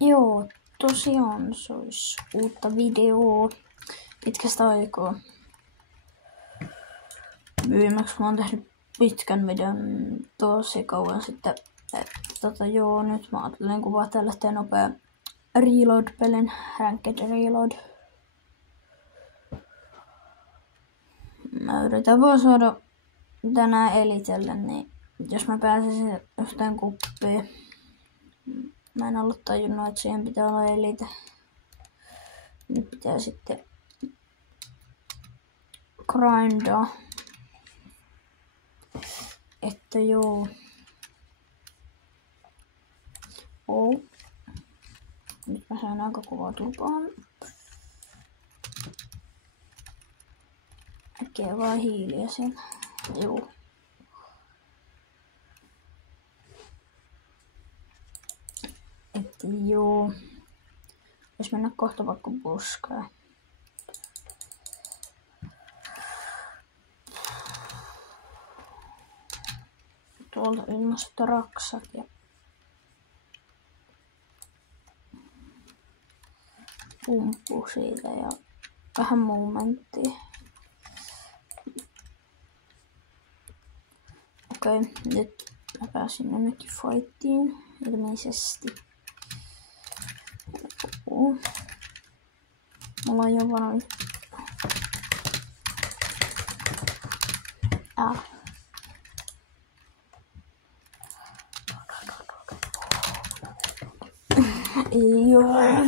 Joo, tosiaan se olisi uutta videoa pitkästä aikaa. Viimeksi mä oon tehnyt pitkän videon tosi kauan sitten. Joo, nyt mä ajattelin kuvaa tällaista nopea Reload-pelin, Ranked Reload. Mä yritän vaan saada tänään elitellä, niin jos mä pääsisin yhteen kuppiin. Mä en ollut tajunnut, että siihen pitää olla elite. Nyt pitää sitten grindaa. Että joo. Oh. Nyt mä saan aika kovat lupaan. Äkkiä vaan hiiliä siellä. Joo. Että joo. Jos mennä kohta vaikka buskaan. Tuolta ilmasta raksat ja pumppu siitä ja vähän momenttia. Okei, nyt mä pääsin jonnekin fightiin ilmeisesti. Mulla on jo varoin. Joo.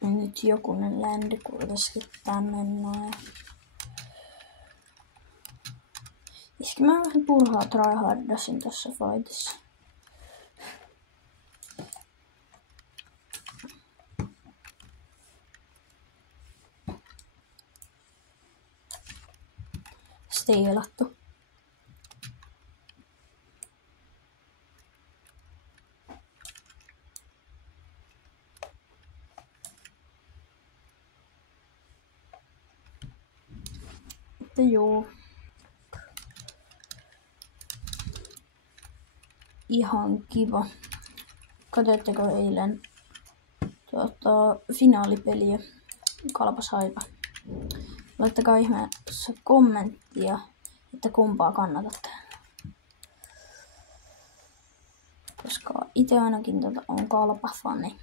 Nyt jokunen ländi kuitenkin tänne noin. Iski mä vähän turhaa tryhardasin tässä fightissa. Steelattu. Että joo. Ihan kiva. Katsoitteko eilen finaalipeliä Kalpas Haika? Laittakaa ihmeessä kommenttia, että kumpaa kannatatte. Koska itse ainakin on Kalpa-fani.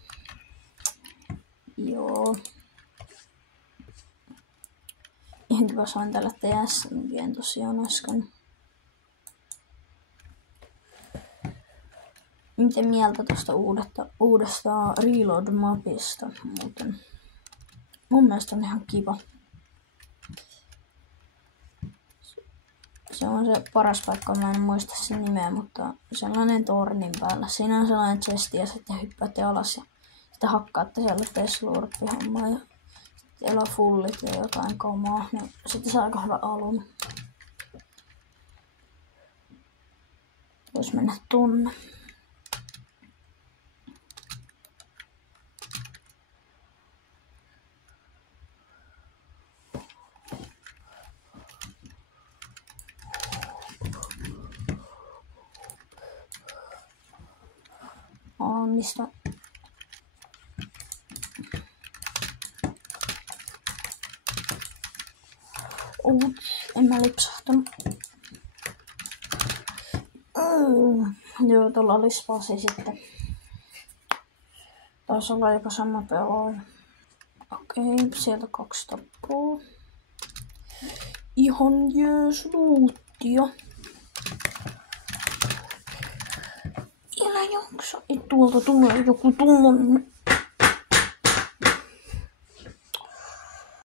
Joo. Ihan kiva sain tällä TSM:n tosiaan äsken. Miten mieltä tuosta uudesta Reload-mapista muuten? Mun mielestä on ihan kiva. Se on se paras paikka, mä en muista sen nimeä, mutta sellainen tornin päällä. Siinä on sellainen chesti ja sitten hyppäätte alas ja sitten hakkaatte sellaista slurppihommaa ja sitten on fullit ja jotain kamaa. Niin sitten saa aika hyvä alun. Vois mennä tunne. Mistä? En mä lipsahtanut. Joo, tuolla oli spasi sitten. Taisi olla jopa sama pelaaja. Okei, sieltä 2 tappua. Ihan jees luuttia. Älä jaksa. Tuolta tulee joku tuommoinen